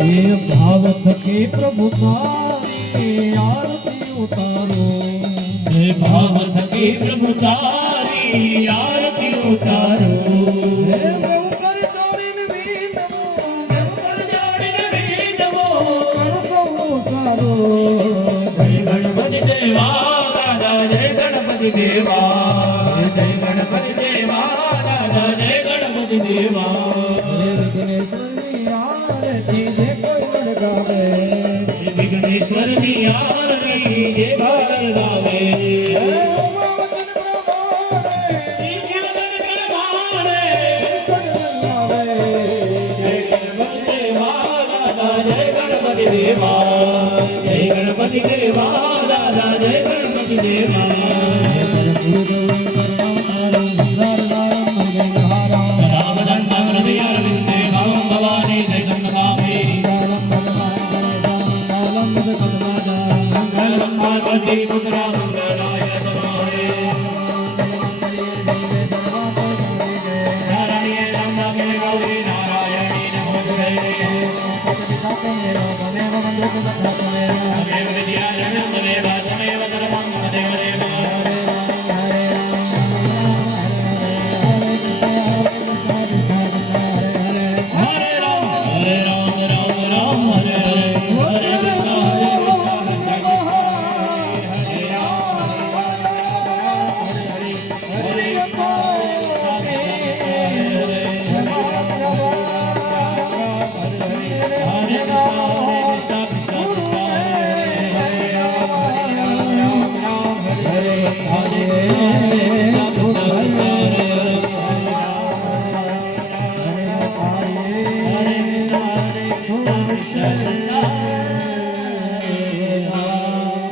ये भाव थके प्रभु तारी आरती उतारो हे भाव थके प्रभु तारी आरती उतारो हे प्रभु कर जोड़ीने विनमो प्रभु कर जोड़ीने विनमो कर सो सारो जय गणपति देवा दादा जय गणपति देवा जय गणपति देवा दादा जय गणपति देवा विघ्नेश्वर की आरती जे बार गावे जय गणपति देवा जय गणपति देवा दादा जय गणपति देवा Hare